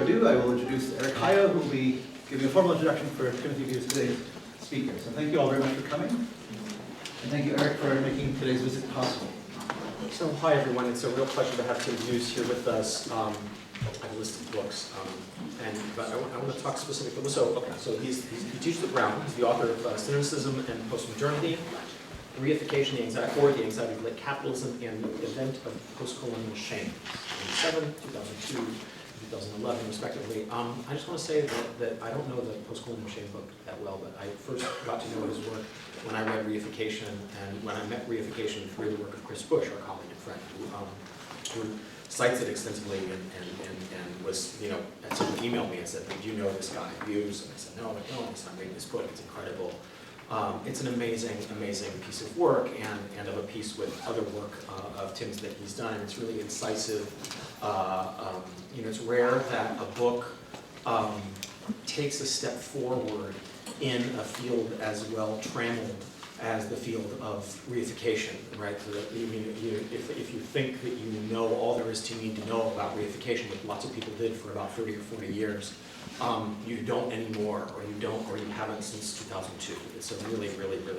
further ado, I will introduce Eric Hayo, who will be giving a formal introduction for Timothy Bewes, today's speaker. So thank you all very much for coming. And thank you, Eric, for making today's visit possible. So hi, everyone. It's a real pleasure to have Tim Bewes here with us. I have a list of books, but I want to talk specifically. So he teaches at Brown. He's the author of Cynicism and Postmodernity, Reification, the Anxiety of Late Capitalism, and the Event of Postcolonial Shame, 2007, 2002, 2011, respectively. I just want to say that I don't know the Postcolonial Shame book that well, but I first got to know his work when I read Reification, and when I met Reification through the work of Chris Bush, our colleague and friend, who cites it extensively and was, at some point emailed me and said, "Do you know this guy, Bewes?" And I said, "No, I'm reading this book. It's incredible." It's an amazing piece of work, and of a piece with other work of Tim's that he's done. And it's really incisive. It's rare that a book takes a step forward in a field as well trammeled as the field of reification, right? So that, if you think that you know all there is to need to know about reification, which lots of people did for about 30 or 40 years, you don't anymore, or you haven't since 2002. It's a really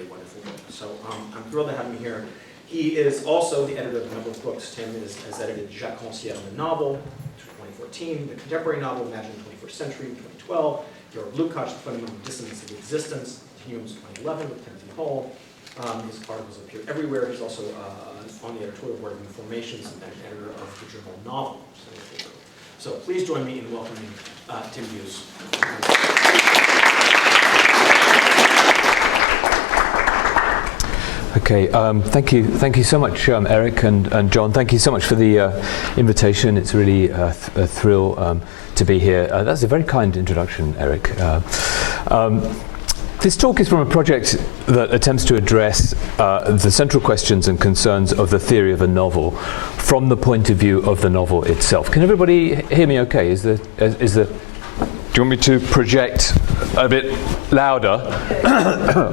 wonderful book. So I'm thrilled to have him here. He is also the editor of a number of books. Tim has edited Jacques Rancière, the novel, 2014, the contemporary novel, Imagine the 21st Century, 2012, Georg Lukács, The Fundamental Dissonance of Existence, Continuums, 2011, with Timothy Hall. His articles appear everywhere. He's also on the editorial board of Informations and editor of the journal Novel. So please join me in welcoming Tim Bewes. Okay, thank you so much, Eric and John. Thank you so much for the invitation. It's really a thrill to be here. That's a very kind introduction, Eric. This talk is from a project that attempts to address the central questions and concerns of the theory of a novel from the point of view of the novel itself. Can everybody hear me okay? Do you want me to project a bit louder?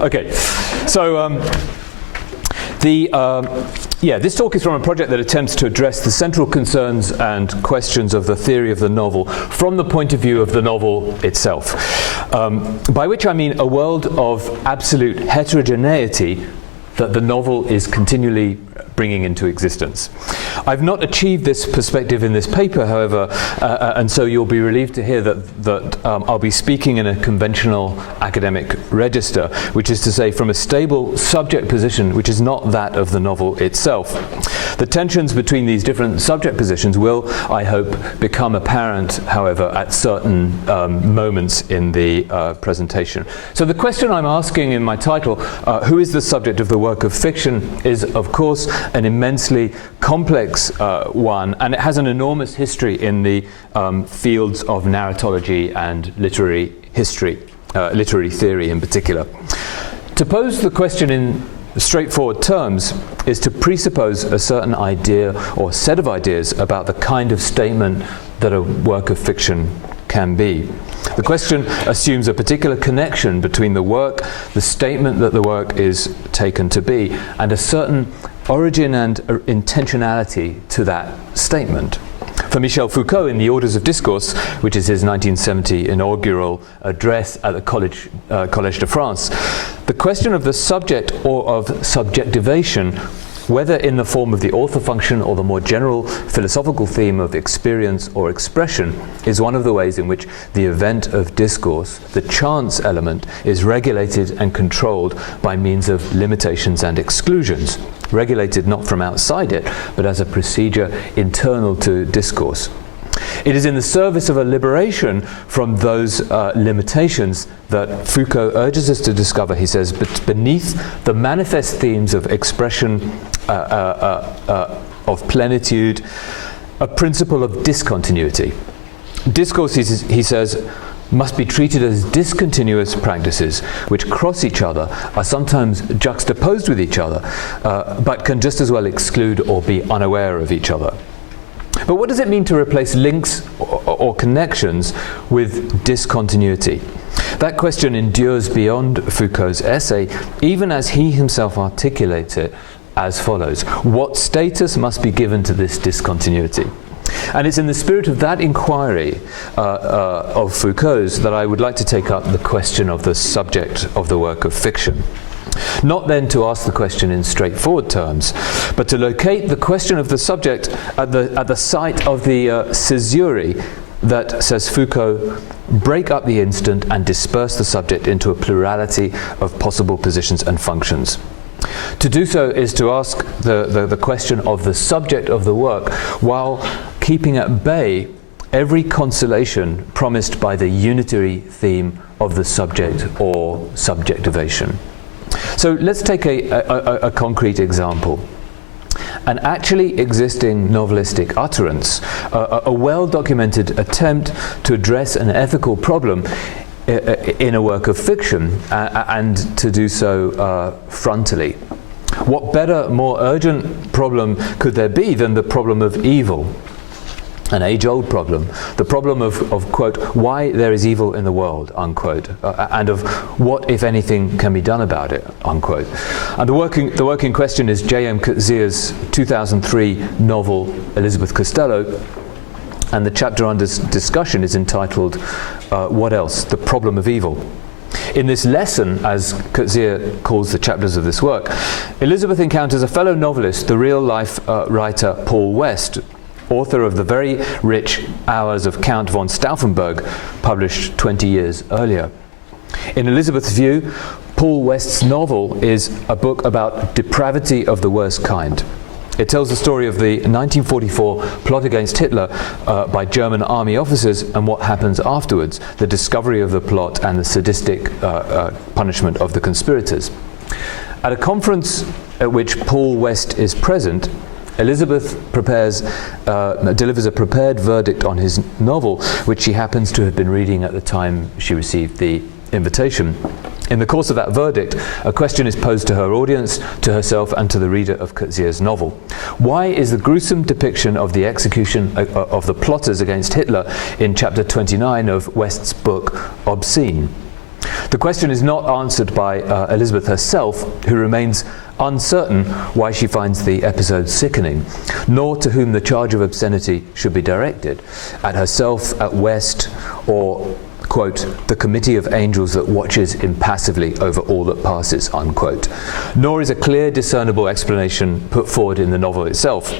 Okay, so this talk is from a project that attempts to address the central concerns and questions of the theory of the novel from the point of view of the novel itself. By which I mean a world of absolute heterogeneity that the novel is continually bringing into existence. I've not achieved this perspective in this paper, however, and so you'll be relieved to hear that I'll be speaking in a conventional academic register, which is to say from a stable subject position which is not that of the novel itself. The tensions between these different subject positions will, I hope, become apparent, however, at certain moments in the presentation. So the question I'm asking in my title, who is the subject of the work of fiction, is of course an immensely complex one, and it has an enormous history in the fields of narratology and literary history, literary theory in particular. To pose the question in straightforward terms is to presuppose a certain idea or set of ideas about the kind of statement that a work of fiction can be. The question assumes a particular connection between the work, the statement that the work is taken to be, and a certain origin and intentionality to that statement. For Michel Foucault, in the Orders of Discourse, which is his 1970 inaugural address at the Collège de France, the question of the subject or of subjectivation, whether in the form of the author function or the more general philosophical theme of experience or expression, is one of the ways in which the event of discourse, the chance element, is regulated and controlled by means of limitations and exclusions, regulated not from outside it, but as a procedure internal to discourse. It is in the service of a liberation from those limitations that Foucault urges us to discover, he says, beneath the manifest themes of expression, of plenitude, a principle of discontinuity. Discourses, he says, must be treated as discontinuous practices which cross each other, are sometimes juxtaposed with each other, but can just as well exclude or be unaware of each other. But what does it mean to replace links or connections with discontinuity? That question endures beyond Foucault's essay, even as he himself articulates it as follows. What status must be given to this discontinuity? And it's in the spirit of that inquiry of Foucault's that I would like to take up the question of the subject of the work of fiction. Not then to ask the question in straightforward terms, but to locate the question of the subject at the site of the caesurae that, says Foucault, break up the instant and disperse the subject into a plurality of possible positions and functions. To do so is to ask the question of the subject of the work while keeping at bay every consolation promised by the unitary theme of the subject or subjectivation. So let's take a concrete example. An actually existing novelistic utterance, a well-documented attempt to address an ethical problem in a work of fiction, and to do so frontally. What better, more urgent problem could there be than the problem of evil? An age-old problem, the problem of quote, why there is evil in the world, unquote, and of what, if anything, can be done about it, unquote. And the work in question is J.M. Coetzee's 2003 novel Elizabeth Costello, and the chapter under discussion is entitled What Else? The Problem of Evil. In this lesson, as Coetzee calls the chapters of this work, Elizabeth encounters a fellow novelist, the real-life writer Paul West, author of the very rich Hours of Count von Stauffenberg, published 20 years earlier. In Elizabeth's view, Paul West's novel is a book about depravity of the worst kind. It tells the story of the 1944 plot against Hitler by German army officers and what happens afterwards, the discovery of the plot and the sadistic punishment of the conspirators. At a conference at which Paul West is present, Elizabeth delivers a prepared verdict on his novel, which she happens to have been reading at the time she received the invitation. In the course of that verdict, a question is posed to her audience, to herself, and to the reader of Coetzee's novel. Why is the gruesome depiction of the execution of the plotters against Hitler in chapter 29 of West's book obscene? The question is not answered by Elizabeth herself, who remains uncertain why she finds the episode sickening, nor to whom the charge of obscenity should be directed, at herself, at West, or, quote, the committee of angels that watches impassively over all that passes, unquote. Nor is a clear, discernible explanation put forward in the novel itself.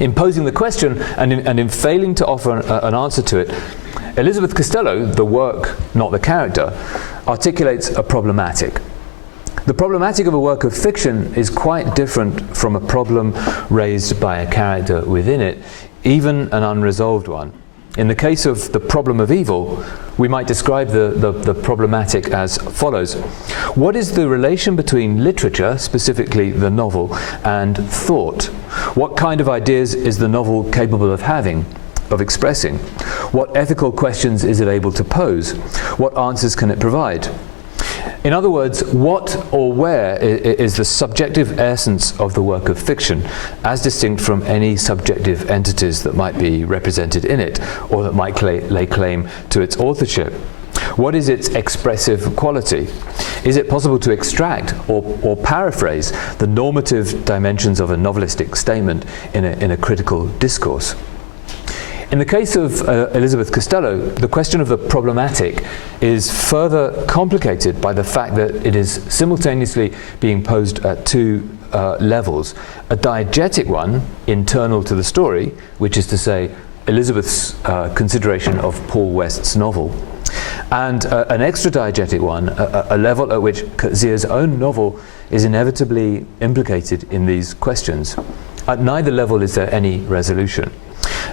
In posing the question, and in failing to offer an answer to it, Elizabeth Costello, the work, not the character, articulates a problematic. The problematic of a work of fiction is quite different from a problem raised by a character within it, even an unresolved one. In the case of the problem of evil, we might describe the problematic as follows. What is the relation between literature, specifically the novel, and thought? What kind of ideas is the novel capable of having, of expressing? What ethical questions is it able to pose? What answers can it provide? In other words, what or where is the subjective essence of the work of fiction, as distinct from any subjective entities that might be represented in it, or that might lay claim to its authorship? What is its expressive quality? Is it possible to extract or paraphrase the normative dimensions of a novelistic statement in a critical discourse? In the case of Elizabeth Costello, the question of the problematic is further complicated by the fact that it is simultaneously being posed at two levels. A diegetic one, internal to the story, which is to say Elizabeth's consideration of Paul West's novel, and an extra-diegetic one, a level at which Coetzee's own novel is inevitably implicated in these questions. At neither level is there any resolution.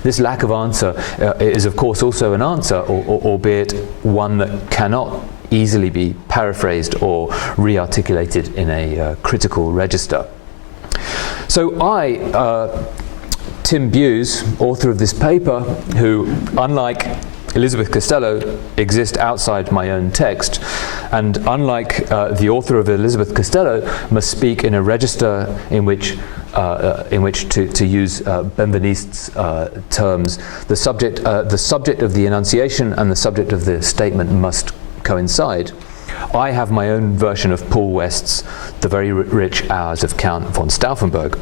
This lack of answer is of course also an answer, albeit one that cannot easily be paraphrased or re-articulated in a critical register. So I, Tim Bewes, author of this paper, who, unlike Elizabeth Costello, exist outside my own text, and unlike the author of Elizabeth Costello, must speak in a register in which to use Benveniste's terms, the subject of the enunciation and the subject of the statement must coincide. I have my own version of Paul West's The Very Rich Hours of Count von Stauffenberg.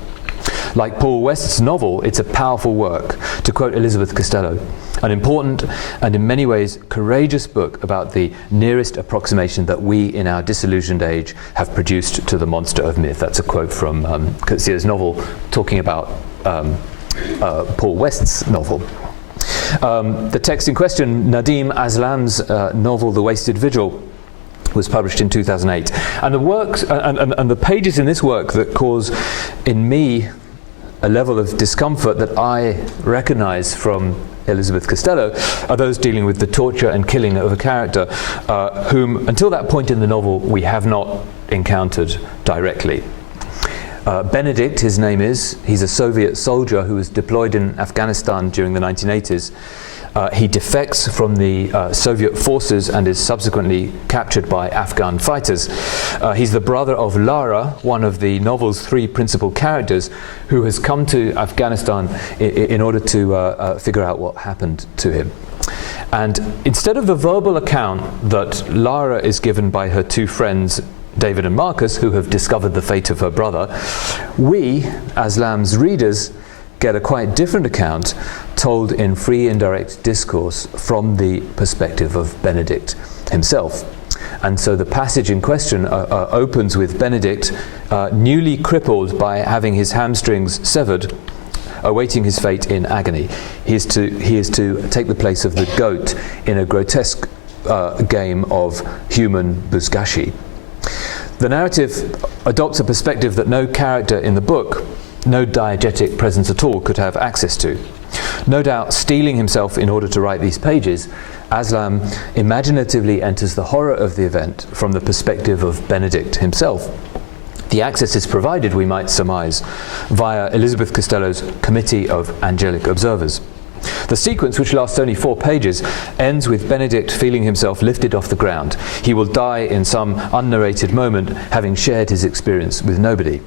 Like Paul West's novel, it's a powerful work, to quote Elizabeth Costello, an important and in many ways courageous book about the nearest approximation that we in our disillusioned age have produced to the monster of myth. That's a quote from Coetzee's novel talking about Paul West's novel. The text in question, Nadim Aslam's novel The Wasted Vigil, was published in 2008. And the works and the pages in this work that cause in me a level of discomfort that I recognize from Elizabeth Costello are those dealing with the torture and killing of a character whom, until that point in the novel, we have not encountered directly. Benedict, his name is, he's a Soviet soldier who was deployed in Afghanistan during the 1980s. He defects from the Soviet forces and is subsequently captured by Afghan fighters. He's the brother of Lara, one of the novel's three principal characters, who has come to Afghanistan in order to figure out what happened to him. And instead of the verbal account that Lara is given by her two friends, David and Marcus, who have discovered the fate of her brother, we, Aslam's readers, get a quite different account told in free indirect discourse from the perspective of Benedict himself. And so the passage in question opens with Benedict newly crippled by having his hamstrings severed, awaiting his fate in agony. He is to take the place of the goat in a grotesque game of human buzgashi. The narrative adopts a perspective that no character in the book, no diegetic presence at all, could have access to. No doubt steeling himself in order to write these pages, Aslam imaginatively enters the horror of the event from the perspective of Benedict himself. The access is provided, we might surmise, via Elizabeth Costello's Committee of Angelic Observers. The sequence, which lasts only 4 pages, ends with Benedict feeling himself lifted off the ground. He will die in some unnarrated moment, having shared his experience with nobody.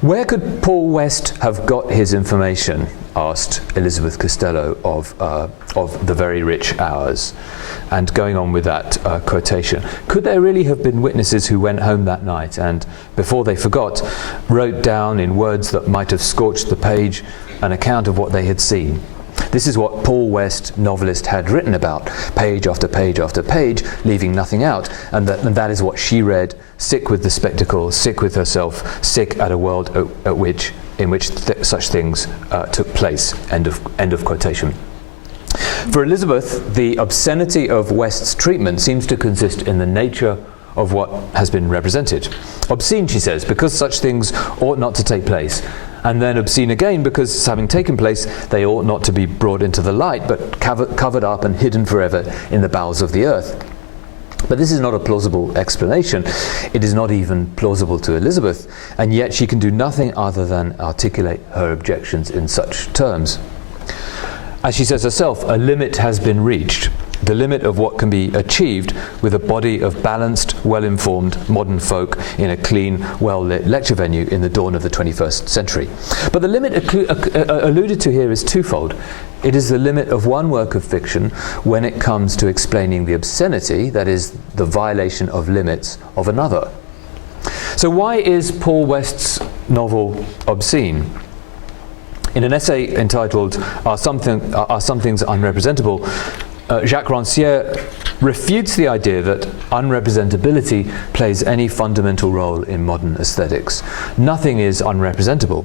Where could Paul West have got his information? Asked Elizabeth Costello of The Very Rich Hours. And going on with that quotation, could there really have been witnesses who went home that night and, before they forgot, wrote down in words that might have scorched the page an account of what they had seen? This is what Paul West, novelist, had written about, page after page after page, leaving nothing out, and that is what she read, sick with the spectacle, sick with herself, sick at a world in which such things took place. End of quotation. For Elizabeth, the obscenity of West's treatment seems to consist in the nature of what has been represented. Obscene, she says, because such things ought not to take place, and then obscene again because, having taken place, they ought not to be brought into the light, but covered up and hidden forever in the bowels of the earth. But this is not a plausible explanation. It is not even plausible to Elizabeth, and yet she can do nothing other than articulate her objections in such terms. As she says herself, a limit has been reached, the limit of what can be achieved with a body of balanced, well-informed modern folk in a clean, well-lit lecture venue in the dawn of the 21st century. But the limit alluded to here is twofold. It is the limit of one work of fiction when it comes to explaining the obscenity, that is, the violation of limits, of another. So why is Paul West's novel obscene? In an essay entitled Are Some Things Unrepresentable, Jacques Rancière refutes the idea that unrepresentability plays any fundamental role in modern aesthetics. Nothing is unrepresentable.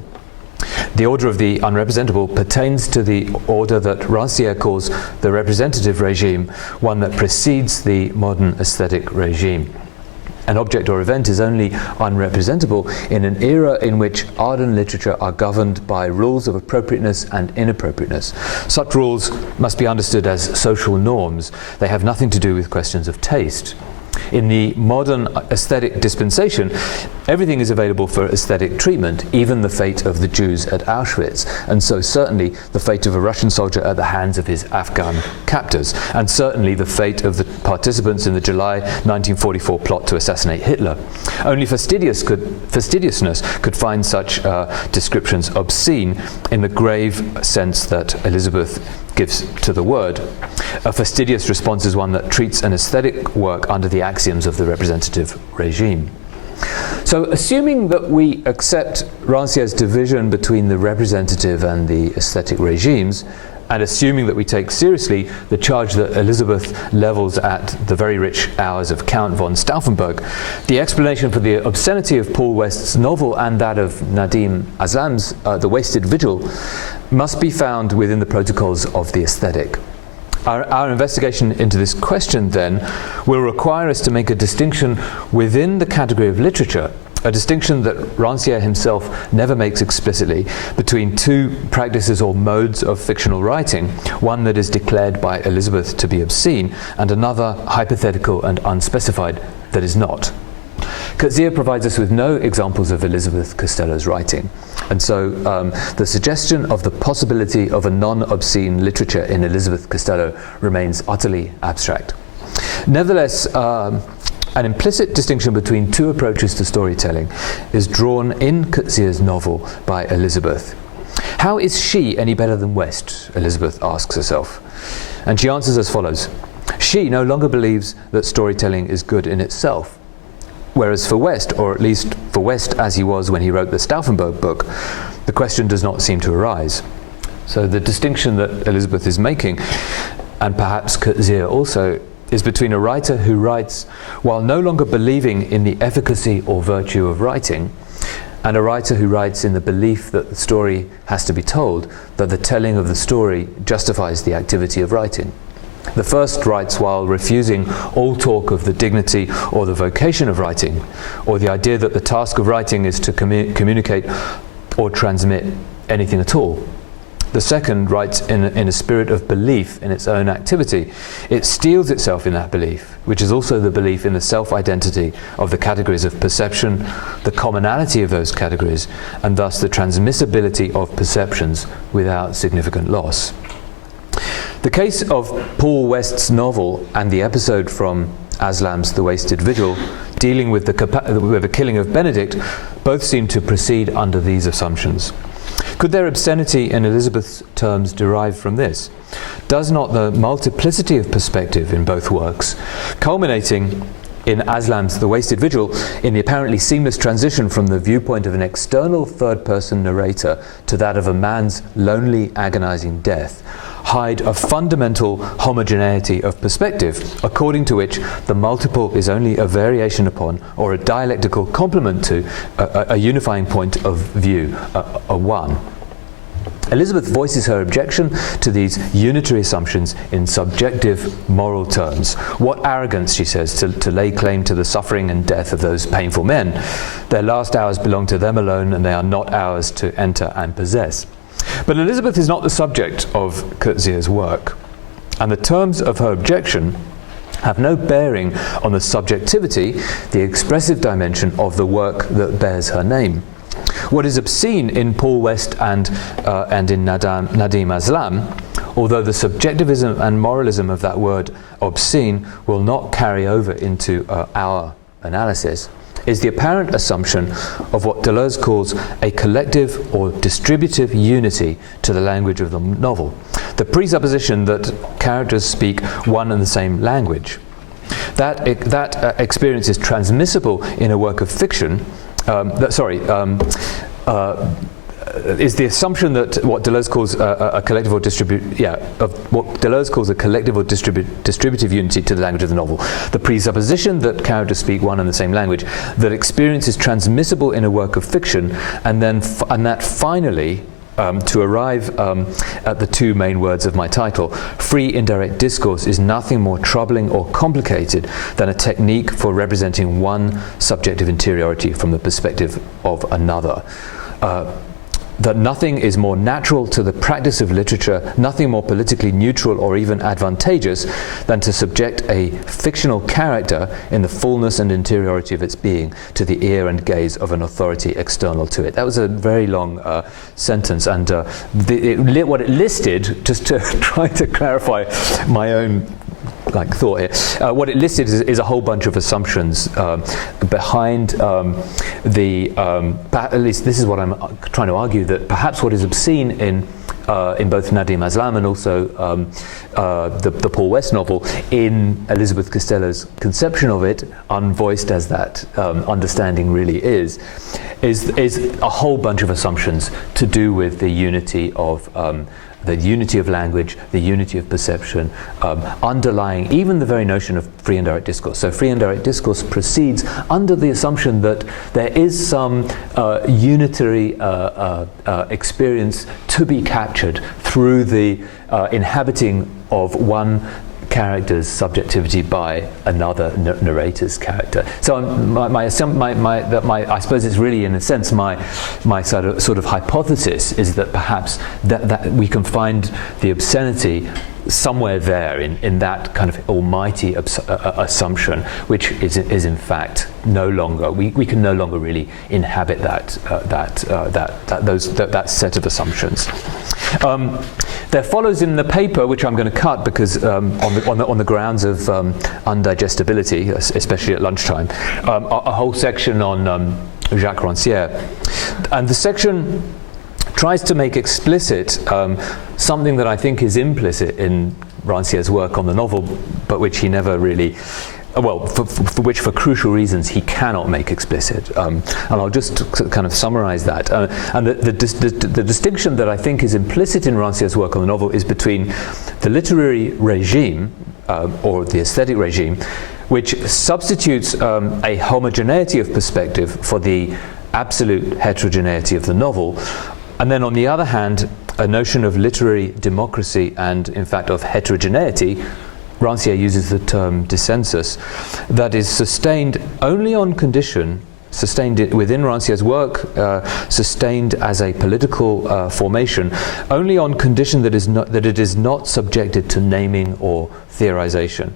The order of the unrepresentable pertains to the order that Rancière calls the representative regime, one that precedes the modern aesthetic regime. An object or event is only unrepresentable in an era in which art and literature are governed by rules of appropriateness and inappropriateness. Such rules must be understood as social norms. They have nothing to do with questions of taste. In the modern aesthetic dispensation, everything is available for aesthetic treatment, even the fate of the Jews at Auschwitz, and so certainly the fate of a Russian soldier at the hands of his Afghan captors, and certainly the fate of the participants in the July 1944 plot to assassinate Hitler. Only fastidiousness could find such descriptions obscene in the grave sense that Elizabeth gives to the word. A fastidious response is one that treats an aesthetic work under the axioms of the representative regime. So assuming that we accept Rancière's division between the representative and the aesthetic regimes, and assuming that we take seriously the charge that Elizabeth levels at the very rich hours of Count von Stauffenberg, the explanation for the obscenity of Paul West's novel and that of Nadim Aslam's The Wasted Vigil must be found within the protocols of the aesthetic. Our investigation into this question, then, will require us to make a distinction within the category of literature, a distinction that Rancière himself never makes explicitly, between two practices or modes of fictional writing, one that is declared by Elizabeth to be obscene, and another hypothetical and unspecified that is not. Coetzee provides us with no examples of Elizabeth Costello's writing, and so the suggestion of the possibility of a non-obscene literature in Elizabeth Costello remains utterly abstract. Nevertheless, an implicit distinction between two approaches to storytelling is drawn in Coetzee's novel by Elizabeth. How is she any better than West? Elizabeth asks herself. And she answers as follows. She no longer believes that storytelling is good in itself. Whereas for West, or at least for West as he was when he wrote the Stauffenberg book, the question does not seem to arise. So the distinction that Elizabeth is making, and perhaps Coetzee also, is between a writer who writes while no longer believing in the efficacy or virtue of writing, and a writer who writes in the belief that the story has to be told, that the telling of the story justifies the activity of writing. The first writes while refusing all talk of the dignity or the vocation of writing, or the idea that the task of writing is to communicate or transmit anything at all. The second writes in a spirit of belief in its own activity. It steels itself in that belief, which is also the belief in the self-identity of the categories of perception, the commonality of those categories, and thus the transmissibility of perceptions without significant loss. The case of Paul West's novel and the episode from Aslam's The Wasted Vigil, dealing with the killing of Benedict, both seem to proceed under these assumptions. Could their obscenity in Elizabeth's terms derive from this? Does not the multiplicity of perspective in both works, culminating in Aslam's The Wasted Vigil, in the apparently seamless transition from the viewpoint of an external third-person narrator to that of a man's lonely, agonizing death, hide a fundamental homogeneity of perspective, according to which the multiple is only a variation upon or a dialectical complement to a unifying point of view, a one. Elizabeth voices her objection to these unitary assumptions in subjective moral terms. What arrogance, she says, to lay claim to the suffering and death of those painful men. Their last hours belong to them alone, and they are not ours to enter and possess. But Elizabeth is not the subject of Coetzee's work, and the terms of her objection have no bearing on the subjectivity, the expressive dimension of the work that bears her name. What is obscene in Paul West and in Nadim Aslam, although the subjectivism and moralism of that word obscene will not carry over into our analysis, is the apparent assumption of what Deleuze calls a collective or distributive unity to the language of the novel. The presupposition that characters speak one and the same language. That experience is transmissible in a work of fiction. Is the assumption that what Deleuze calls a collective or distributive unity to the language of the novel. The presupposition that characters speak one and the same language, that experience is transmissible in a work of fiction, and that finally, to arrive at the two main words of my title, free indirect discourse is nothing more troubling or complicated than a technique for representing one subjective interiority from the perspective of another. That nothing is more natural to the practice of literature, nothing more politically neutral or even advantageous than to subject a fictional character in the fullness and interiority of its being to the ear and gaze of an authority external to it. That was a very long sentence, and what it listed, just to try to clarify my own thought here. What it listed is a whole bunch of assumptions behind at least this is what I'm trying to argue, that perhaps what is obscene in in both Nadim Aslam and also the Paul West novel, in Elizabeth Costello's conception of it, unvoiced as that understanding really is a whole bunch of assumptions to do with the unity of language, the unity of perception, underlying even the very notion of free and direct discourse. So free and direct discourse proceeds under the assumption that there is some unitary experience to be captured through the inhabiting of one character's subjectivity by another narrator's character. So I suppose it's really, in a sense, my sort of hypothesis is that perhaps that we can find the obscenity somewhere there in that kind of almighty assumption, which is in fact no longer, we can no longer really inhabit that set of assumptions. There follows in the paper, which I'm going to cut because on the grounds of undigestibility, especially at lunchtime, a whole section on Jacques Rancière, and the section tries to make explicit something that I think is implicit in Rancière's work on the novel, but which he never really, for which, for crucial reasons, he cannot make explicit. And I'll just kind of summarize that. And the distinction that I think is implicit in Rancière's work on the novel is between the literary regime, or the aesthetic regime, which substitutes a homogeneity of perspective for the absolute heterogeneity of the novel, and then on the other hand, a notion of literary democracy and, in fact, of heterogeneity. Rancière uses the term dissensus, that is sustained only on condition, sustained within Rancière's work, sustained as a political formation, only on condition that it is not subjected to naming or theorization.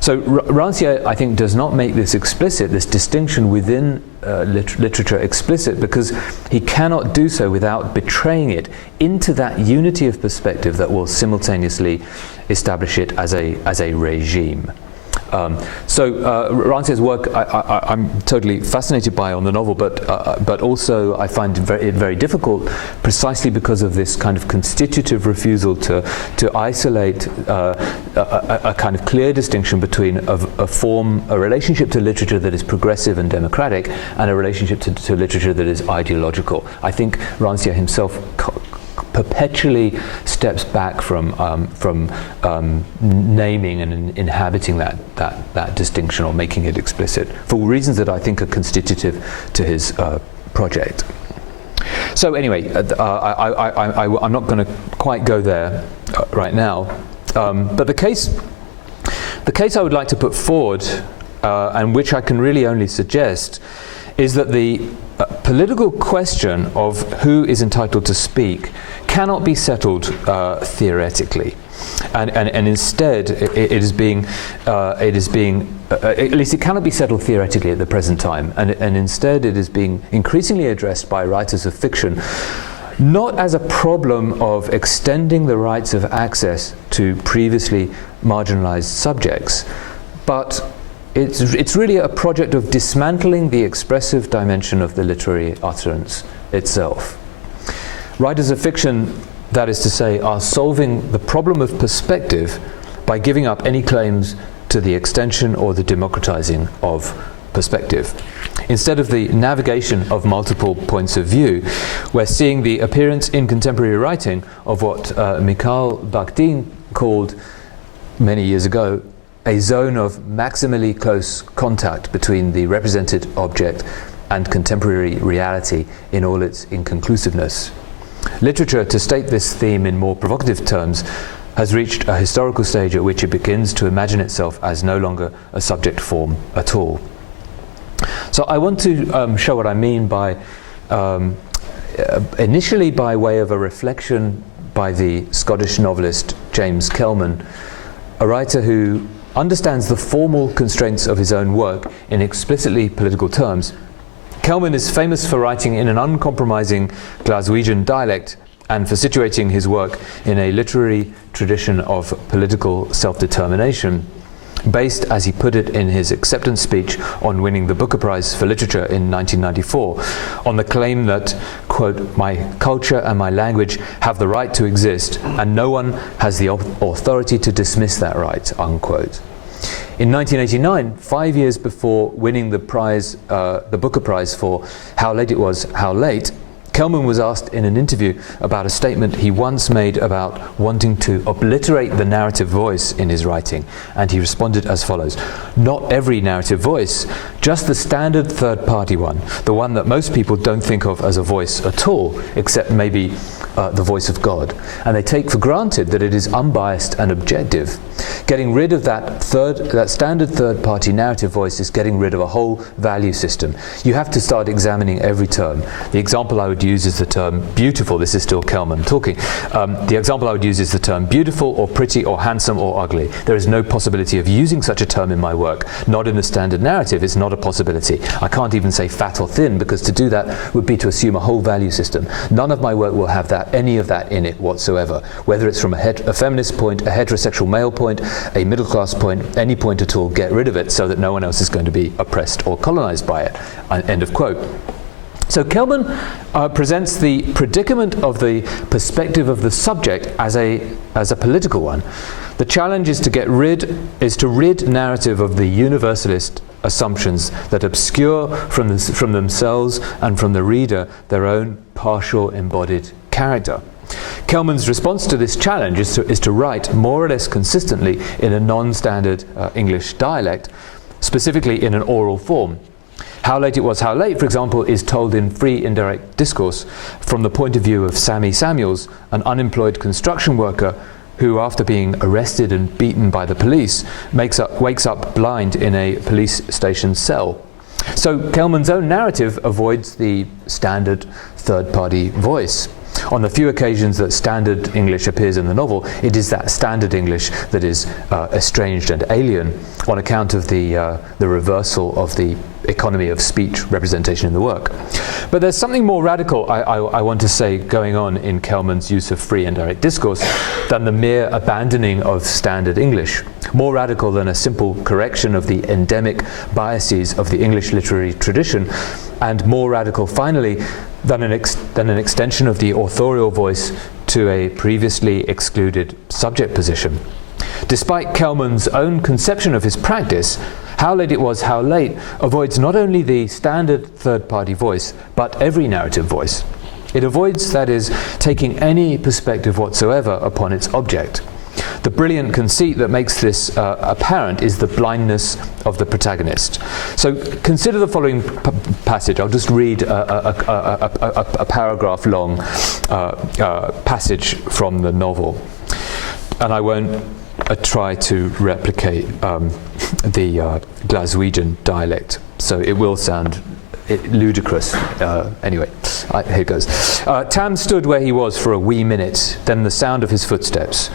So Rancière, I think, does not make this explicit, this distinction within literature explicit, because he cannot do so without betraying it into that unity of perspective that will simultaneously establish it as a regime. So Rancière's work I'm totally fascinated by on the novel, but also I find it very difficult, precisely because of this kind of constitutive refusal to isolate a kind of clear distinction between a relationship to literature that is progressive and democratic, and a relationship to literature that is ideological. I think Rancière himself perpetually steps back from naming and inhabiting that distinction, or making it explicit, for reasons that I think are constitutive to his project. So anyway, I'm not going to quite go there right now, but the case I would like to put forward, and which I can really only suggest, is that the political question of who is entitled to speak cannot be settled theoretically, and instead it is being at least it cannot be settled theoretically at the present time, and instead it is being increasingly addressed by writers of fiction, not as a problem of extending the rights of access to previously marginalized subjects, but it's really a project of dismantling the expressive dimension of the literary utterance itself. Writers of fiction, that is to say, are solving the problem of perspective by giving up any claims to the extension or the democratizing of perspective. Instead of the navigation of multiple points of view, we're seeing the appearance in contemporary writing of what Mikhail Bakhtin called many years ago a zone of maximally close contact between the represented object and contemporary reality in all its inconclusiveness. Literature, to state this theme in more provocative terms, has reached a historical stage at which it begins to imagine itself as no longer a subject form at all. So I want to show what I mean by, initially by way of a reflection by the Scottish novelist James Kelman, a writer who understands the formal constraints of his own work in explicitly political terms. Kelman is famous for writing in an uncompromising Glaswegian dialect and for situating his work in a literary tradition of political self-determination. based, as he put it in his acceptance speech on winning the Booker Prize for Literature in 1994, on the claim that, quote, "my culture and my language have the right to exist, and no one has the authority to dismiss that right," unquote. In 1989, 5 years before winning the prize, the Booker Prize for How Late It Was, How Late, Kelman was asked in an interview about a statement he once made about wanting to obliterate the narrative voice in his writing, and he responded as follows: "Not every narrative voice, just the standard third-party one, the one that most people don't think of as a voice at all, except maybe the voice of God, and they take for granted that it is unbiased and objective. Getting rid of that standard third-party narrative voice is getting rid of a whole value system. You have to start examining every term. The example I would use is the term beautiful." This is still Kelman talking. "The example I would use is the term beautiful or pretty or handsome or ugly. There is no possibility of using such a term in my work. Not in the standard narrative. It's not a possibility. I can't even say fat or thin, because to do that would be to assume a whole value system. None of my work will have any of that in it whatsoever, whether it's from a feminist point, a heterosexual male point, a middle-class point, any point at all. Get rid of it so that no one else is going to be oppressed or colonized by it." End of quote. So Kelman presents the predicament of the perspective of the subject as a political one. The challenge is to rid narrative of the universalist assumptions that obscure from themselves and from the reader their own partial embodied character. Kelman's response to this challenge is to write more or less consistently in a non-standard English dialect, specifically in an oral form. How Late It Was, How Late, for example, is told in free indirect discourse from the point of view of Sammy Samuels, an unemployed construction worker who, after being arrested and beaten by the police, wakes up blind in a police station cell. So Kelman's own narrative avoids the standard third-party voice. On the few occasions that standard English appears in the novel, it is that standard English that is estranged and alien on account of the reversal of the economy of speech representation in the work. But there's something more radical, I want to say, going on in Kelman's use of free indirect discourse than the mere abandoning of standard English. More radical than a simple correction of the endemic biases of the English literary tradition, and more radical, finally, than an extension of the authorial voice to a previously excluded subject position. Despite Kelman's own conception of his practice, How Late It Was, How Late avoids not only the standard third-party voice, but every narrative voice. It avoids, that is, taking any perspective whatsoever upon its object. The brilliant conceit that makes this apparent is the blindness of the protagonist. So consider the following passage. I'll just read a paragraph long passage from the novel, and I won't try to replicate the Glaswegian dialect, so it will sound ludicrous. Anyway, here goes. Tam stood where he was for a wee minute, then the sound of his footsteps.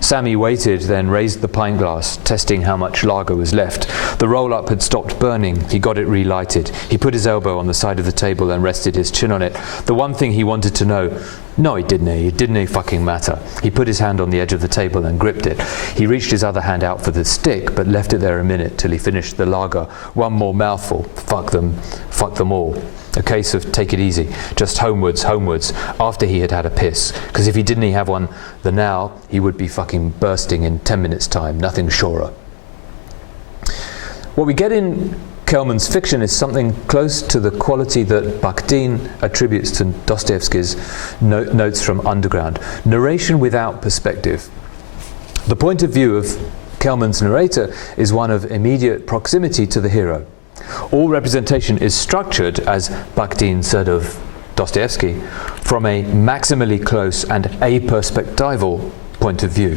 Sammy waited, then raised the pint glass, testing how much lager was left. The roll-up had stopped burning. He got it relighted. He put his elbow on the side of the table and rested his chin on it. The one thing he wanted to know. No, it didn't fucking matter. He put his hand on the edge of the table and gripped it. He reached his other hand out for the stick, but left it there a minute till he finished the lager. One more mouthful. Fuck them all. A case of take it easy, just homewards, after he had had a piss. Because if he didn't have one the now, he would be fucking bursting in 10 minutes' time, nothing surer. What we get in Kelman's fiction is something close to the quality that Bakhtin attributes to Dostoevsky's notes from Underground. Narration without perspective. The point of view of Kelman's narrator is one of immediate proximity to the hero. All representation is structured, as Bakhtin said of Dostoevsky, from a maximally close and aperspectival point of view.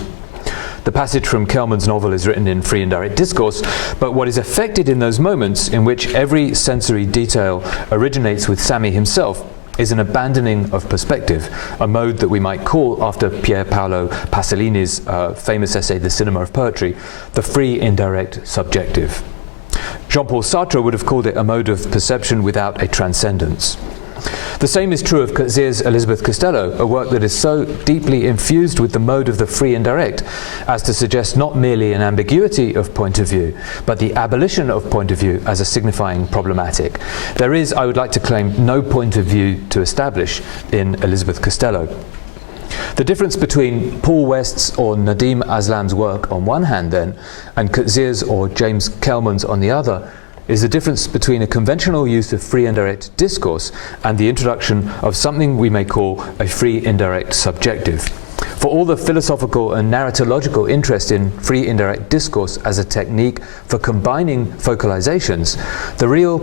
The passage from Kelman's novel is written in free indirect discourse, but what is affected in those moments in which every sensory detail originates with Sammy himself is an abandoning of perspective, a mode that we might call, after Pier Paolo Pasolini's famous essay, The Cinema of Poetry, the free indirect subjective. Jean-Paul Sartre would have called it a mode of perception without a transcendence. The same is true of Coetzee Elizabeth Costello, a work that is so deeply infused with the mode of the free indirect as to suggest not merely an ambiguity of point of view, but the abolition of point of view as a signifying problematic. There is, I would like to claim, no point of view to establish in Elizabeth Costello. The difference between Paul West's or Nadim Aslam's work on one hand, then, and Coetzee's or James Kelman's on the other, is the difference between a conventional use of free indirect discourse and the introduction of something we may call a free indirect subjective. For all the philosophical and narratological interest in free indirect discourse as a technique for combining focalizations, the real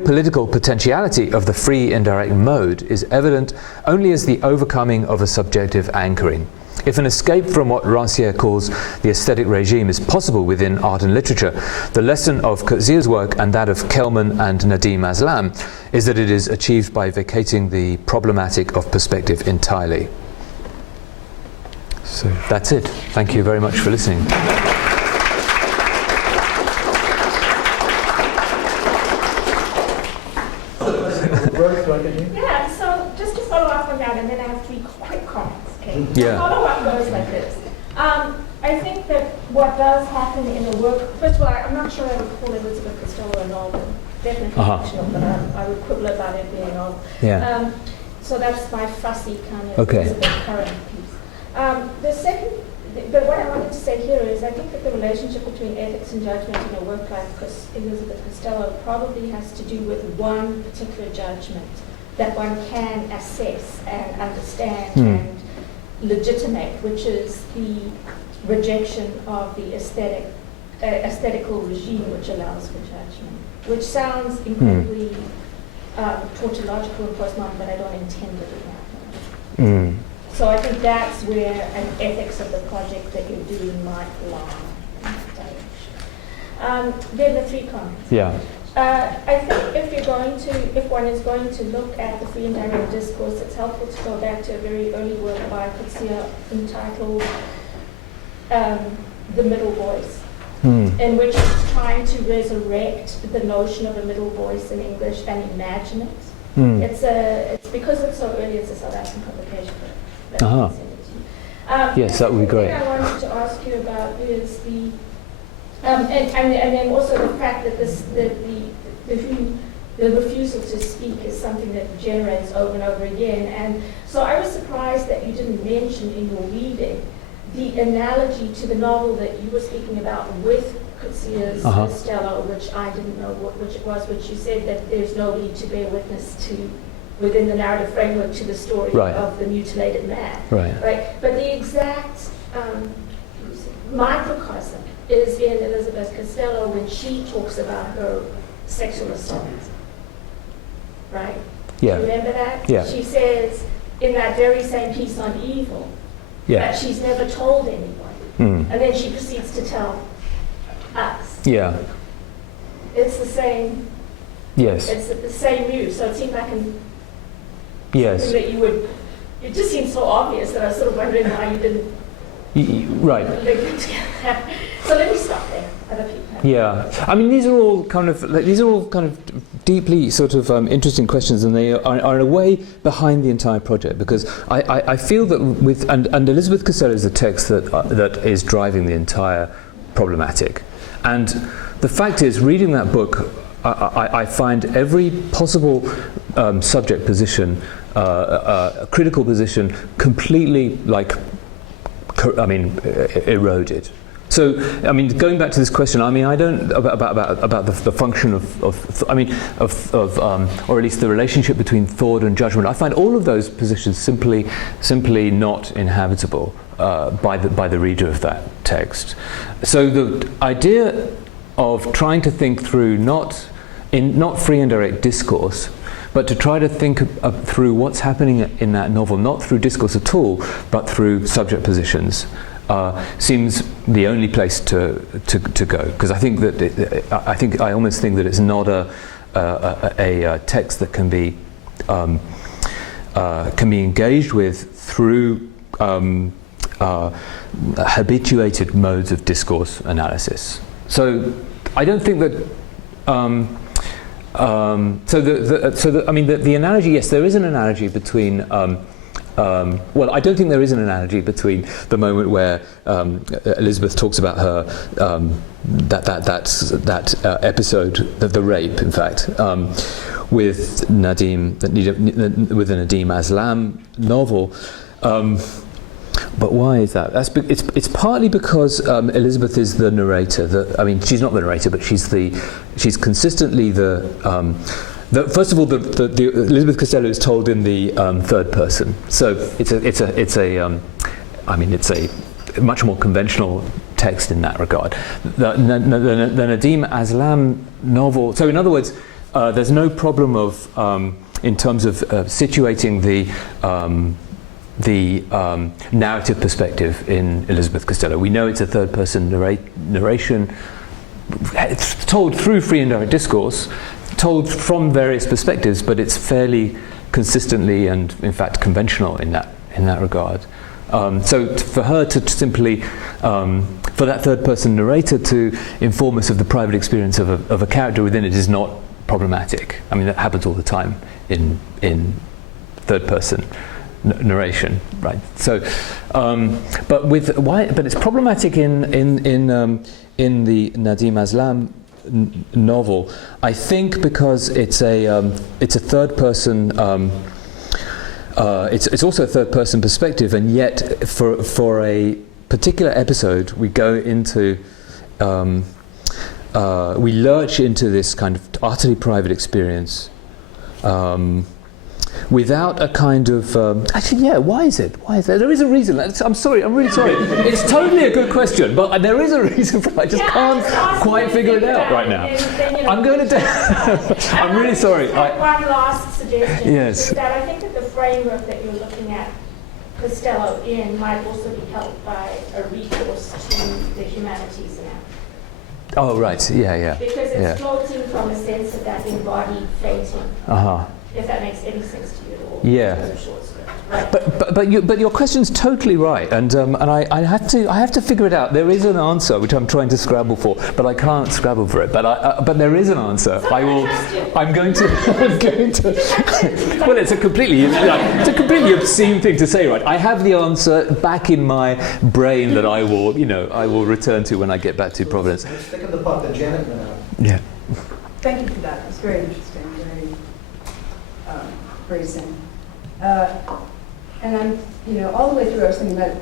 political potentiality of the free indirect mode is evident only as the overcoming of a subjective anchoring. If an escape from what Rancière calls the aesthetic regime is possible within art and literature, the lesson of Coetzee's work and that of Kelman and Nadim Aslam is that it is achieved by vacating the problematic of perspective entirely. So that's it. Thank you very much for listening. Yeah, so just to follow up on that, and then I have 3 quick comments. Okay. Yeah. Follow-up goes like this. I think that what does happen in the work, first of all, I'm not sure I would call Elizabeth Costello a novel. Definitely fictional, but I would quibble about it being a novel. Yeah. So that's my fussy kind of Okay. Elizabeth current piece. The second, but what I wanted to say here is I think that the relationship between ethics and judgment in a work like Elizabeth Costello probably has to do with one particular judgment that one can assess and understand and legitimate, which is the rejection of the aesthetical regime which allows for judgment, which sounds incredibly tautological and postmodern, but I don't intend it in that way. So I think that's where an ethics of the project that you're doing might lie in that direction. Then the 3 comments. Yeah. I think if one is going to look at the free indirect discourse, it's helpful to go back to a very early work by Coetzee entitled The Middle Voice, in which it's trying to resurrect the notion of a middle voice in English and imagine it. It's because it's so early, it's a South African publication. Yes, that would be great. The thing I wanted to ask you about is the and then also the fact that the refusal to speak is something that generates over and over again. And so I was surprised that you didn't mention in your reading the analogy to the novel that you were speaking about with Coetzee's Costello, which I didn't know which it was, which you said that there's nobody to bear witness to within the narrative framework to the story of the mutilated man. Right. But the exact microcosm is in Elizabeth Costello when she talks about her sexual assault. Right? Yeah. Remember that? Yeah. She says in that very same piece on evil that she's never told anyone. And then she proceeds to tell us. Yeah. It's the same. Yes. It's the same news. So it seemed like yes. that you would. It just seems so obvious that I was sort of wondering why you didn't. Right. Link them together. So let me stop there. Other people. Yeah. I mean, these are all kind of deeply sort of interesting questions, and they are in a way behind the entire project, because I feel that with and Elizabeth Costello is the text that is driving the entire problematic, and the fact is, reading that book, I find every possible subject position, critical position, completely eroded. So, I mean, going back to this question, I mean, I don't about the function of or at least the relationship between thought and judgment. I find all of those positions simply not inhabitable by the reader of that text. So the idea of trying to think through not free indirect discourse, but to try to think through what's happening in that novel, not through discourse at all, but through subject positions, seems the only place to go. Because I think that I almost think that it's not a text that can be engaged with through habituated modes of discourse analysis. So I don't think that the analogy, yes, there is an analogy between. Well, I don't think there is an analogy between the moment where Elizabeth talks about her that episode, the rape, in fact, with the Nadim Aslam novel. But why is that? It's partly because Elizabeth is the narrator. She's not the narrator, but she's consistently the. First of all, the Elizabeth Costello is told in the third person, so it's a much more conventional text in that regard. The Nadim Aslam novel. So in other words, there's no problem of in terms of situating the narrative perspective in Elizabeth Costello. We know it's a third person narration. It's told through free indirect discourse, told from various perspectives, but it's fairly consistently and in fact conventional in that regard. So for her to simply, for that third person narrator to inform us of the private experience of a character within it is not problematic. I mean, that happens all the time in third person narration, right? So, but it's problematic in the Nadim Aslam novel, I think, because it's a third person. It's also a third person perspective, and yet for a particular episode, we go into we lurch into this kind of utterly private experience. Without a kind of why is it? There is a reason. I'm sorry. I'm really sorry. It's totally a good question, but there is a reason for it. I just can't quite figure it out right now. I'm going to. I'm really sorry. One last suggestion. Yes. Is that I think that the framework that you're looking at Costello in might also be helped by a recourse to the humanities now. Oh right. Yeah. Because it's floating from a sense of that embodied fainting. If that makes any sense to you at all. Yeah. Right. But your question's totally right, and I have to figure it out. There is an answer which I'm trying to scrabble for, but I can't scrabble for it. But there is an answer. I'm going to. Well, it's a completely obscene thing to say, right? I have the answer back in my brain that I will return to when I get back to Providence. Let's stick in the pot that Janet went out. Yeah. Thank you for that. It was very interesting. Very sane. And I'm, all the way through I was thinking about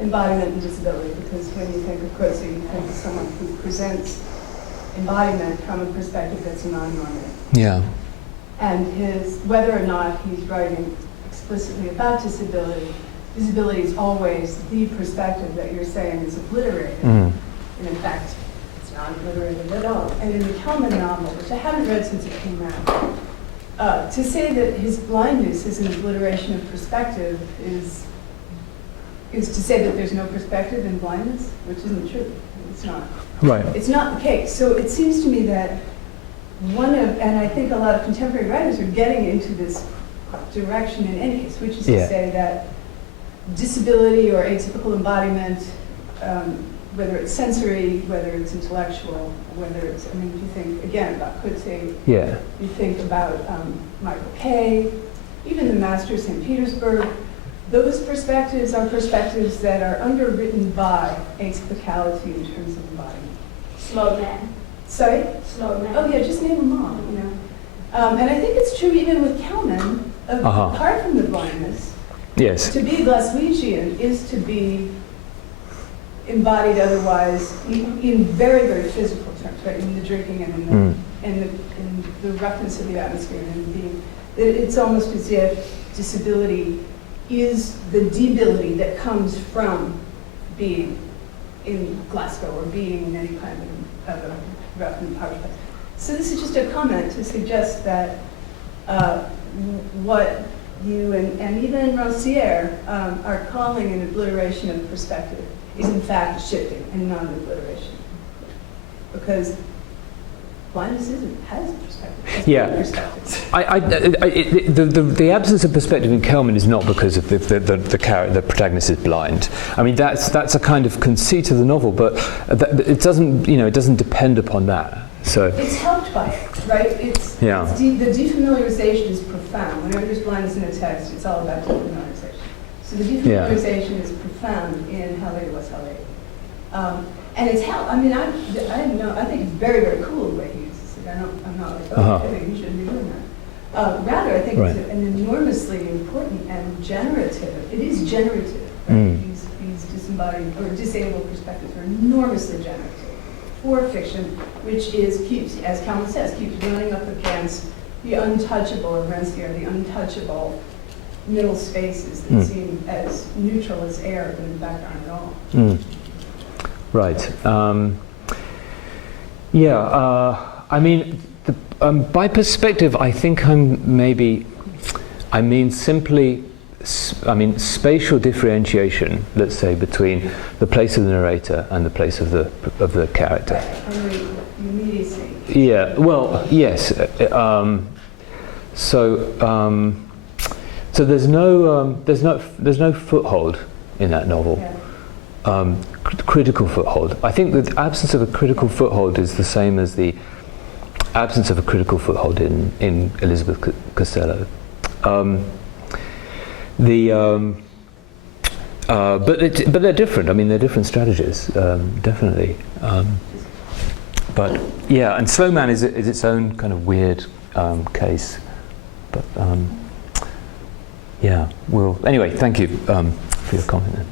embodiment and disability, because when you think of Coetzee, you think of someone who presents embodiment from a perspective that's non-normative. Yeah. And whether or not he's writing explicitly about disability is always the perspective that you're saying is obliterated. And in fact, it's not obliterated at all. And in the Kelman novel, which I haven't read since it came out, to say that his blindness is an obliteration of perspective is to say that there's no perspective in blindness, which isn't true. It's not. Right. It's not the case. So it seems to me that and I think a lot of contemporary writers are getting into this direction in any case, which is to say that disability or atypical embodiment, whether it's sensory, whether it's intellectual, whether it's, if you think, again, about Coetzee, you think about Michael Kay, even the Master of St. Petersburg, those perspectives are perspectives that are underwritten by atypicality in terms of embodiment. Slow man. Sorry? Slow man. Oh yeah, just name them all, And I think it's true even with Kelman, apart from the blindness. Yes. To be Glaswegian is to be embodied otherwise in very, very physical terms, right? In the drinking and in the roughness of the atmosphere and being. It's almost as if disability is the debility that comes from being in Glasgow or being in any kind of a rough and harsh place. So this is just a comment to suggest that what you and even Rossier are calling an obliteration of perspective is in fact shifting and not an obliteration. Because blindness has a perspective. The absence of perspective in Kelman is not because of the protagonist is blind. I mean, that's a kind of conceit of the novel, but it doesn't depend upon that. So It's helped by it, right? Yeah. The defamiliarization is profound. Whenever there's blindness in a text, it's all about defamiliarization. So the defamiliarization is profound in How Late It Was, How Late. And it's helped. I mean, I think it's very, very cool the way he uses it. I'm not like, oh, I think he shouldn't be doing that. Rather, I think it's an enormously important and generative. It is generative. Right? These disembodied or disabled perspectives are enormously generative for fiction, which keeps, as Calvin says, keeps running up against the untouchable, or Renskier, the untouchable middle spaces that seem as neutral as air in the background at all. Right. I mean, by perspective, I think I mean simply spatial differentiation, let's say, between the place of the narrator and the place of the character. Right. And the immediacy. Yeah. Well, yes. So there's no foothold in that novel. Yeah. Critical foothold. I think the absence of a critical foothold is the same as the absence of a critical foothold in Elizabeth Costello. But they're different. I mean, they're different strategies, definitely. But yeah, and Slow Man is its own kind of weird case. But yeah, well, anyway, thank you for your comment.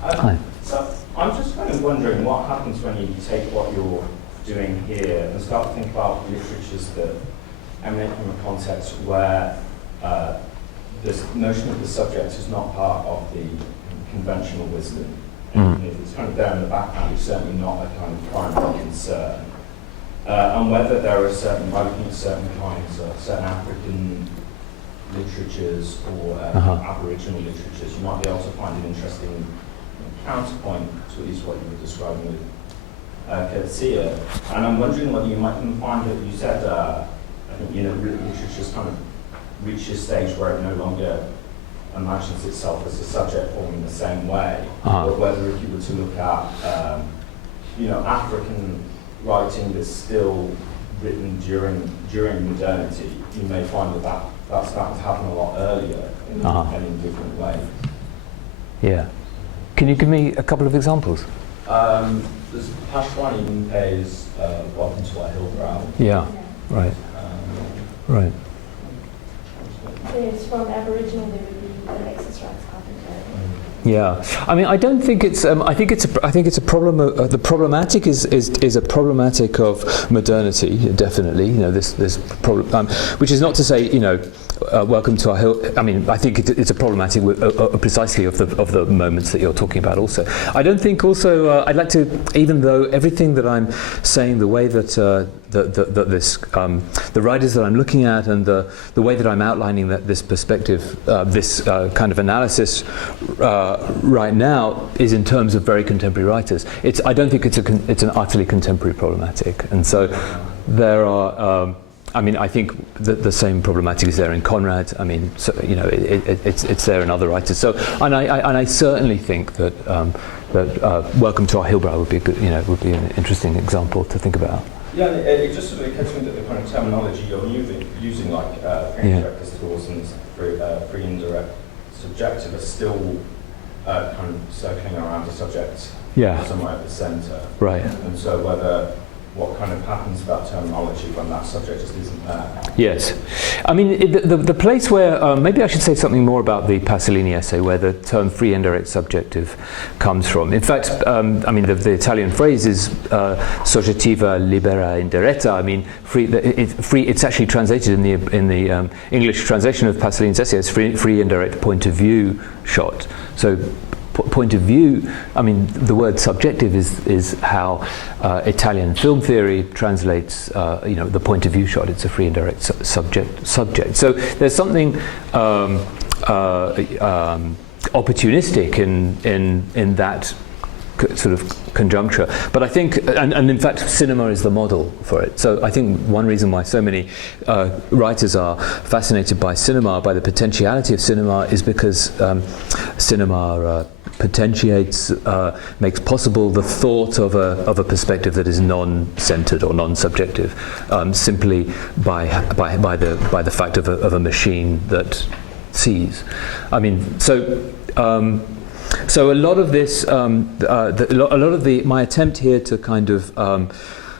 Hi. So I'm just kind of wondering what happens when you take what you're doing here and start to think about literatures that emanate from a context where this notion of the subject is not part of the conventional wisdom. And it's kind of there in the background, it's certainly not a kind of primary concern. And whether there are by looking at certain kinds of certain African literatures or Aboriginal literatures, you might be able to find an interesting counterpoint to at least what you were describing with Caesurae. And I'm wondering whether you might even find that you said, I think, literature's kind of reached a stage where it no longer imagines itself as a subject form in the same way, but whether if you were to look at, African writing that's still written during modernity, you may find that's starting to happen a lot earlier and in different ways. Yeah. Can you give me a couple of examples? There's Pashwani Mpe's Welcome to Our Hillbrow. Yeah. Right. Right. It's from Aboriginal, there would be Alexis Wright's Carpenter. Yeah, I mean, I don't think it's. I think it's a problem. The problematic is a problematic of modernity, definitely. This problem, which is not to say, Welcome to Our Hill. I mean, I think it's a problematic precisely of the moments that you're talking about. Also, I don't think. Also, I'd like to, even though everything that I'm saying, the way that the writers that I'm looking at, and the way that I'm outlining this perspective, this kind of analysis right now is in terms of very contemporary writers. I don't think it's an utterly contemporary problematic, and so there are. I think the same problematic is there in Conrad. I mean, so, it's there in other writers. So, and I certainly think that Welcome to Our Hillbrow would be a good, would be an interesting example to think about. Yeah, it just sort of occurs to me that the kind of terminology you're using, like free indirect discourse and free indirect subjective, are still kind of circling around the subject somewhere at the centre. Right. And so what kind of happens about terminology when that subject just isn't there? Yes. I mean, the place where, maybe I should say something more about the Pasolini essay, where the term free indirect subjective comes from. In fact, the Italian phrase is soggettiva libera indiretta. I mean, it's actually translated in the English translation of Pasolini's essay as free indirect point of view shot. So, point of view, I mean, the word subjective is how Italian film theory translates, the point of view shot. It's a free indirect subject. So there's something opportunistic in that sort of conjuncture. But I think, and in fact, cinema is the model for it. So I think one reason why so many writers are fascinated by cinema, by the potentiality of cinema, is because cinema potentiates, makes possible the thought of a perspective that is non-centered or non-subjective, simply by the fact of a machine that sees. I mean, so a lot of this, my attempt here to kind of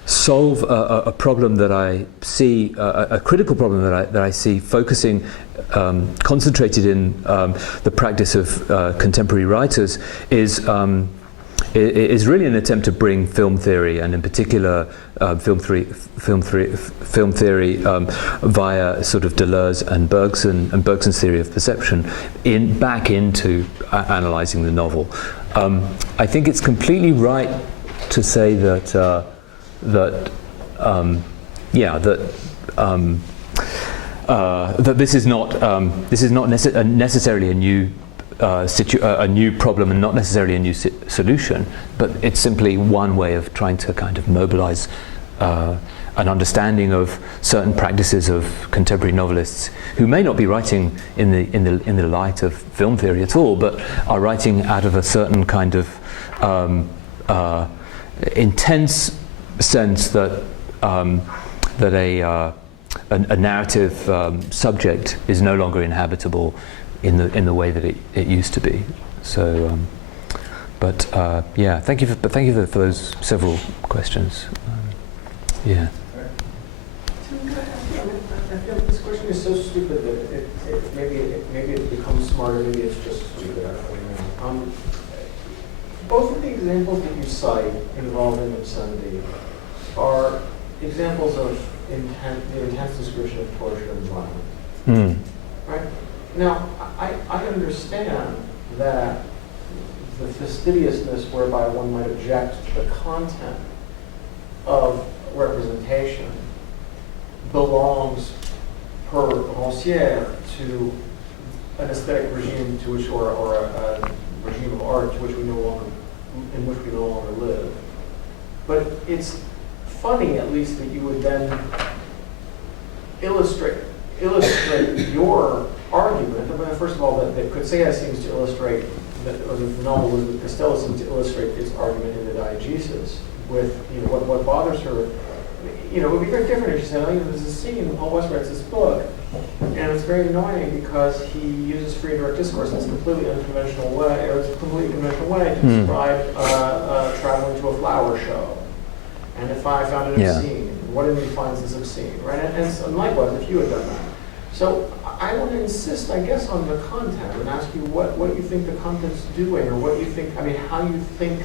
solve a problem that I see, a critical problem that I see, focusing, concentrated in the practice of contemporary writers, is really an attempt to bring film theory, and in particular film theory via sort of Deleuze and Bergson's theory of perception back into analysing the novel. I think it's completely right to say that that this is not necessarily a new a new problem and not necessarily a new solution, but it's simply one way of trying to kind of mobilize an understanding of certain practices of contemporary novelists who may not be writing in the light of film theory at all, but are writing out of a certain kind of intense sense that a narrative subject is no longer inhabitable in the way that it used to be. So, yeah, thank you for those several questions. Yeah. I feel this question is so stupid that maybe it becomes smarter. Maybe it's just stupid. I don't know. Both of the examples that you cite involving obscenity are examples of the intense description of torture and violence. Right? Now, I understand that the fastidiousness whereby one might object to the content of representation belongs per Rancière to an aesthetic regime to which, or a regime of art to which in which we no longer live. But it's funny, at least, that you would then illustrate your argument. I mean, first of all, that Coetzee seems to illustrate, or the novel with Costello seems to illustrate its argument in the diegesis with, what bothers her. It would be very different if she said, there's a scene, Paul West writes this book, and it's very annoying because he uses free indirect discourse in this completely unconventional way, or it's a completely conventional way to describe traveling to a flower show. And if I found it obscene, what in me finds this obscene, right? And likewise, if you had done that. So I want to insist, I guess, on the content and ask you what you think the content's doing, or what you think, how you think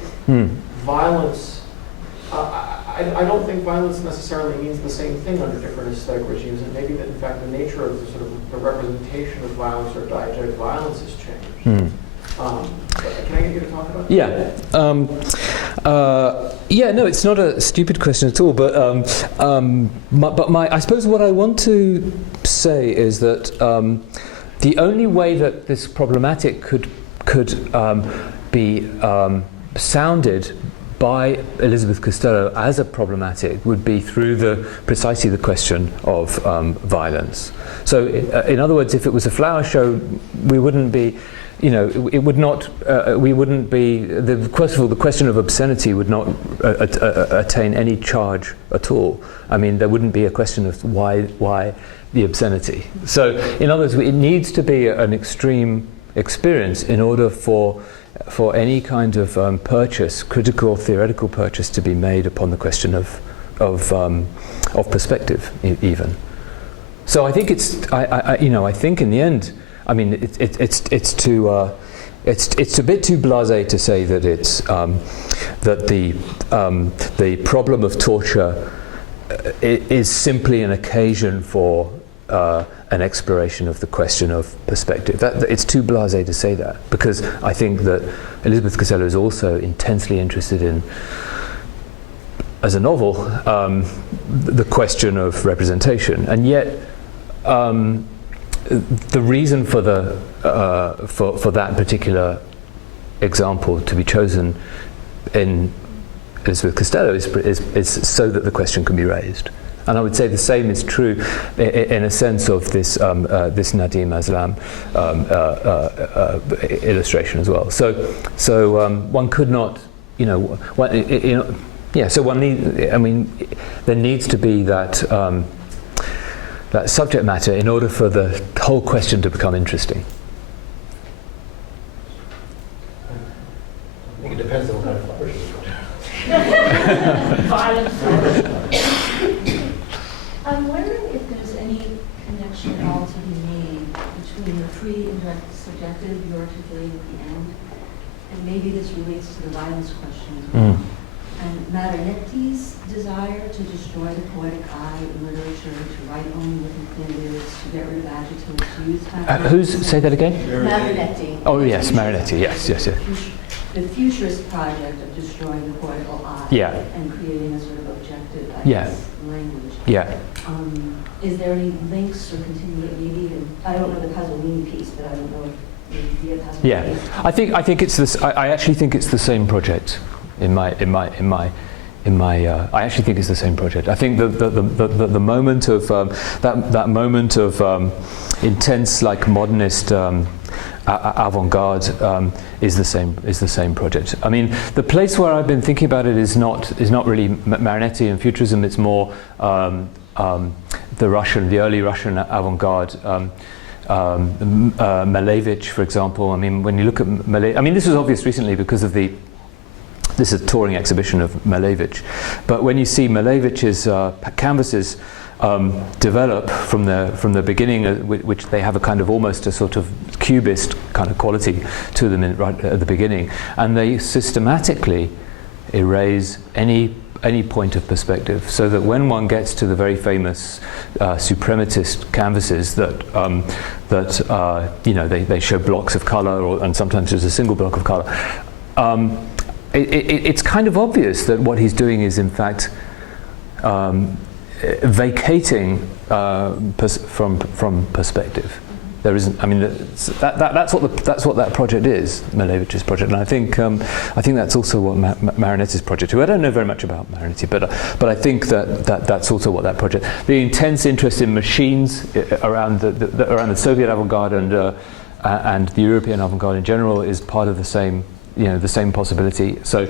violence. I don't think violence necessarily means the same thing under different aesthetic regimes, and maybe that in fact the nature of the sort of the representation of violence or diegetic violence has changed. Can I get you to talk about that? Yeah. No, it's not a stupid question at all. But I suppose what I want to say is that the only way that this problematic could be sounded by Elizabeth Costello as a problematic would be through precisely the question of violence. So, in other words, if it was a flower show, we wouldn't be. It would not. We wouldn't be. First of all, the question of obscenity would not attain any charge at all. I mean, there wouldn't be a question of why the obscenity. So, in other words, it needs to be an extreme experience in order for any kind of purchase, critical or theoretical purchase, to be made upon the question of perspective, even. So I think I think in the end, I mean, it's a bit too blasé to say that it's that the problem of torture is simply an occasion for an exploration of the question of perspective. It's too blasé to say that, because I think that Elizabeth Costello is also intensely interested in, as a novel, the question of representation, and yet the reason for that particular example to be chosen in Elizabeth Costello is so that the question can be raised. And I would say the same is true in a sense of this Nadim Aslam illustration as well. So one could not, so there needs to be that subject matter in order for the whole question to become interesting. I think it depends on what kind of flowers I'm wondering if there's any connection at all to be made between the free indirect subjective you articulated at the end, and maybe this relates to the violence question as well, and Marinetti's desire to destroy the poetic eye in literature, to write only with infinitives, to get rid of adjectives, to use kind of... Say that again? Marinetti. Oh yes, Marinetti, yes. The futurist project of destroying the poetical eye and creating a sort of objective language. Yeah. Is there any links or continuity? Maybe even, I don't know the Pasolini piece, but I don't know if maybe the Pasolini piece. I think it's this. I actually think it's the same project. I actually think it's the same project. I think the moment of that moment of intense, like, modernist avant-garde is the same project. I mean, the place where I've been thinking about it is not really Marinetti and futurism. It's more the early Russian avant-garde. Malevich, for example. I mean, when you look at Malevich, I mean, this was obvious recently because of this is a touring exhibition of Malevich. But when you see Malevich's canvases develop from the beginning, which they have a kind of almost a sort of cubist kind of quality to them right at the beginning, and they systematically erase any point of perspective, so that when one gets to the very famous suprematist canvases they show blocks of color, and sometimes there's a single block of color. It's kind of obvious that what he's doing is in fact vacating from perspective. There isn't. I mean, that's what that project is, Malevich's project, and I think that's also what Marinetti's project. Who I don't know very much about Marinetti, but I think that's also what that project. The intense interest in machines around the Soviet avant-garde and the European avant-garde in general is part of the same possibility. So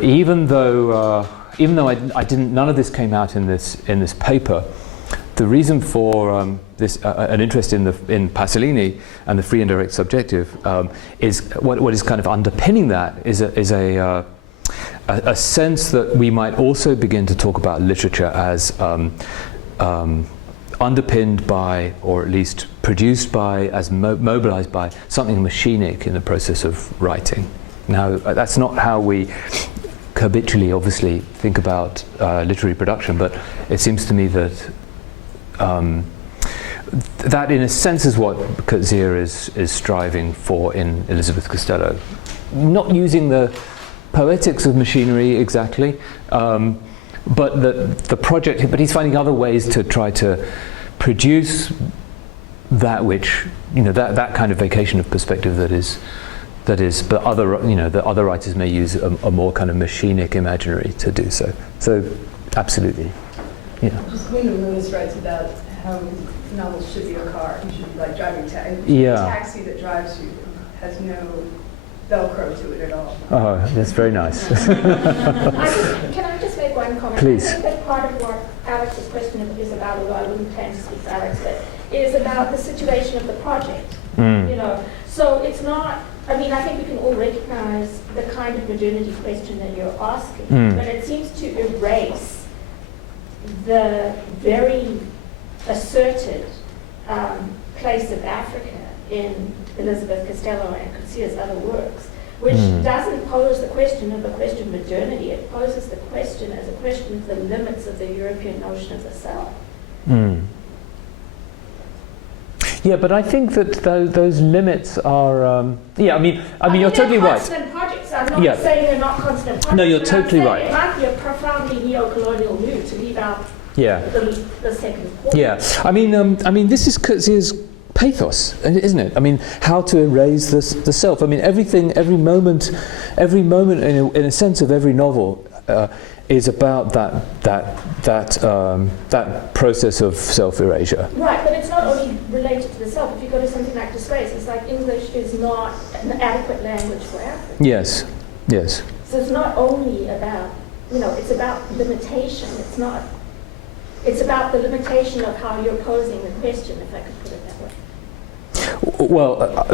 even though I didn't, none of this came out in this paper. The reason for an interest in Pasolini and the free indirect subjective is what is kind of underpinning that is a sense that we might also begin to talk about literature as underpinned by, or at least produced by, as mobilized by something machinic in the process of writing. Now, that's not how we habitually, obviously, think about literary production, but it seems to me that that, in a sense, is what Caesurae is striving for in Elizabeth Costello. Not using the poetics of machinery exactly, but the project. But he's finding other ways to try to produce that which, that kind of vacation of perspective that is. But the other writers may use a more kind of machinic imaginary to do so. So, absolutely. Just Wyndham Lewis writes about how his novels should be a car. You should be like driving a taxi. A taxi that drives you has no Velcro to it at all. Oh, that's very nice. Can I just make one comment? Please. I think that part of what Alex's question is about, although I wouldn't claim to speak for Alex, but is about the situation of the project. So it's not. I mean, I think we can all recognize the kind of modernity question that you're asking, but it seems to erase the very asserted place of Africa in Elizabeth Costello and Caesurae's other works, which doesn't pose the question of modernity. It poses the question as a question of the limits of the European notion of the self. Yeah, but I think that those limits are. I mean, you're totally right. Constant projects. I'm not saying they're not constant projects. No, you're totally right. It might be a profoundly neo-colonial move to leave out the second point. Yeah, I mean, this is Caesurae's pathos, isn't it? I mean, how to erase the self. I mean, everything, every moment in a sense of every novel is about that process of self-erasure. Right, but it's not only related to the self. If you go to something like disgrace, it's like English is not an adequate language for Africa. Yes, yes. So it's not only about, it's about limitation. It's about the limitation of how you're posing the question, if I could put it that way. Well,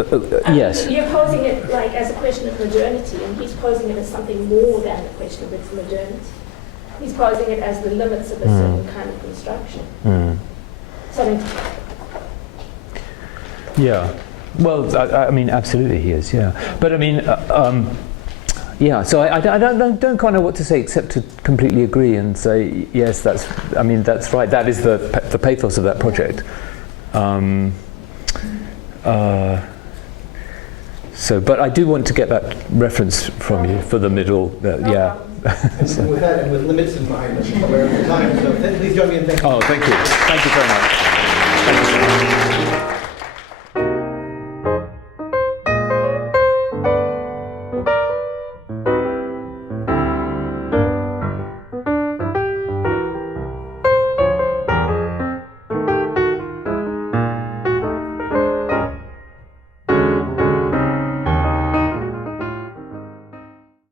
yes. You're posing it like as a question of modernity, and he's posing it as something more than the question of its modernity. He's posing it as the limits of a certain kind of construction. So yeah. Well, I mean, absolutely he is, yeah. But I mean, yeah, so I don't quite know what to say except to completely agree and say, yes, that's right. That is the pathos of that project. But I do want to get that reference from you for the middle, yeah. And with that, and with limits in mind, I'm aware of the time, so please join me in thanking you. Oh, thank you. Thank you very much. Thank you.